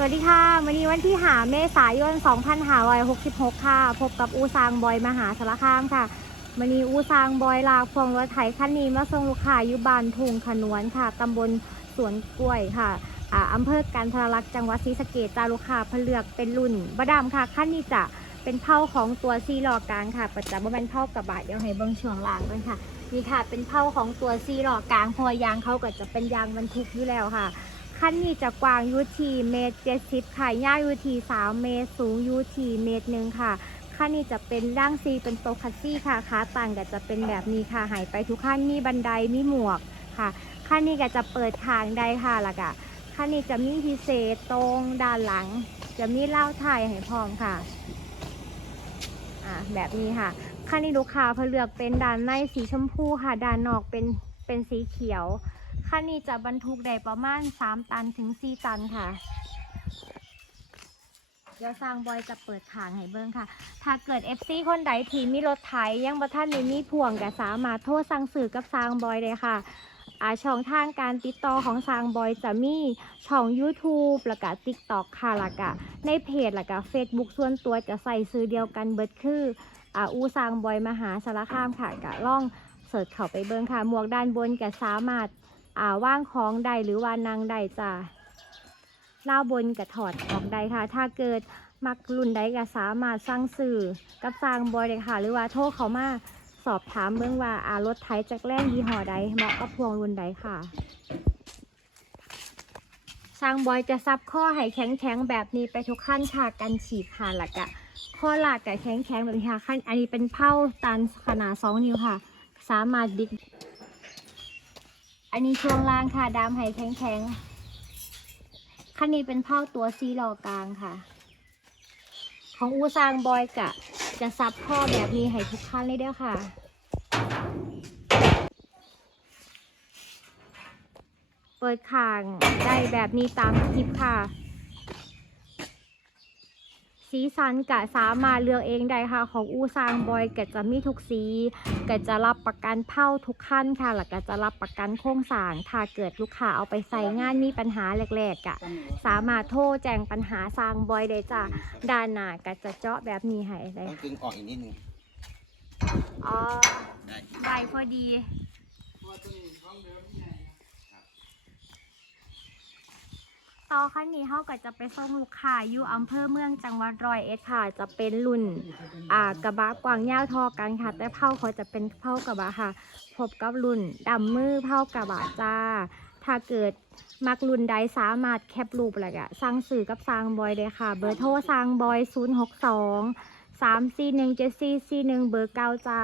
สวัสดีค่ะ วันนี้วันที่หาเมษายน 2566 ค่ะ พบกับอูซางบอยมหาสารคามค่ะวันนี้อูซางบอยลากพวงรถไถคันนี้มาส่งลูกค้าอยู่บ้านทุ่งขนวนค่ะ ตำบลสวนกล้วยค่ะอ่าอำเภอกันทรลักษณ์จังหวัดศรีสะเกษจ้าลูกค้าเพนเลือกเป็นรุ่นบดามค่ะคันนี้จะเป็นเผาของตัวซีลอกลางค่ะ ประจำว่าเป็นเผากระบะเดี๋ยวให้เบิ้งช่วงล่างด้วยค่ะนี่ค่ะ เป็นเผาของตัวซีลอกลางเพอยางเขาก็จะเป็นยางบรรทุกอยู่แล้วค่ะ ขั้นนี้จะกว้างยูทีเมตรเจ็ดสิบค่ะยายูทีสามเมตร สูงยูทีเมตรหนึ่งค่ะขั้นนี้จะเป็นร่างซีเป็นโตคัสซี่ค่ะขาต่างก็จะเป็นแบบนี้ค่ะหายไปทุกขั้นมีบันไดมีหมวกค่ะขั้นนี้ก็จะเปิดทางได้ค่ะแล้วก็ขั้นนี้จะมีพิเศษตรงด้านหลัง จะมีเล่าไทยให้พร้อมค่ะอ่าแบบนี้ค่ะขั้นนี้ลูกค้าเพนเลือกเป็นด้านในสีชมพูค่ะด้านนอกเป็นเป็นสีเขียว คันนี้จะบรรทุกได้ประมาณ 3 ตันถึง 4 ตันค่ะ เดี๋ยวสร้างบอยจะเปิดทางให้เบิ้งค่ะ ถ้าเกิด FC คนใดที่มีรถไถยังบ่ท่านได้มีพ่วงก็สามารถโทรสั่งซื้อกับสร้างบอยเลยค่ะอาช่องทางการติดต่อของสร้างบอยจะมีช่อง YouTube แล้วก็ TikTok ค่ะแล้วก็ในเพจแล้วก็ Facebook ส่วนตัวจะใส่ซื้อเดียวกันเบิดคืออาอูสร้างบอยมหาสารคามค่ะก็ล่องเสิร์ชเข้าไปเบิ้งค่ะ หมวกด้านบนก็สามารถ อ่าว่างของใดหรือว่านางใดจ้ะเล่าบนกับถอดออกใดค่ะ ถ้าเกิดมักรุ่นใดก็สามารถสร้างสื่อกับสร้างบอยเลยค่ะ หรือว่าโทรเขามาสอบถามเบื้องว่าอารถไทยจากแรงยี่ห้อใดเหมาะกับพวงรุ่นใดค่ะ สร้างบอยจะซับข้อให้แข็งๆแบบนี้ไปทุกขั้นค่ะกันฉีดค่ะหลักอะข้อหลักกับแข็งๆแบบนี้ค่ะขั้นอันนี้เป็นเผ้าตันขนาด2นิ้วค่ะ สามารถดิก อันนี้ช่วงล่างค่ะดามไห้แข็งๆคันนี้เป็นเผ้าตัวซีลอกลางค่ะ ของอูซางบอยกะ จะซับข้อแบบนี้ให้ทุกขั้นเลยเด้อค่ะเปิดค่างได้แบบนี้ตามคลิปค่ะ สีสันกะสามารถเลือกเองได้ค่ะ ของอูซางบอยกะจะมีทุกสีกะจะรับประกันเผ้าทุกขั้นค่ะแล้วก็จะรับประกันโครงสร้าง ถ้าเกิดลูกค้าเอาไปใส่งานมีปัญหาแรกๆกะสามารถโทรแจ้งปัญหาสร้างบอยได้จ้ะด้านหน้าก็จะเจาะแบบนี้ให้เลยต้องดึงออกอีกนิดนึงอ๋อได้ได้พอดี ต่อคันนี้เขาก็จะไปส่งลูกค้าอยู่อำเภอเมืองจังหวัดร้อยเอ็ดค่ะ จะเป็นรุ่นอ่ากระบะกวางยาวทอกันค่ะ แต่เผาเขาจะเป็นเผากระบะค่ะ พบกับรุ่นดำมือเผากระบะจ้า ถ้าเกิดมักรุ่นใดสามารถแคปรูปอะไรกะสั่งสื่อกับสร้างบอยเลยค่ะ เบอร์โทรสร้างบอย 0 6 2 3 4 1 7 4 4 1เบอร์เก้าจ้า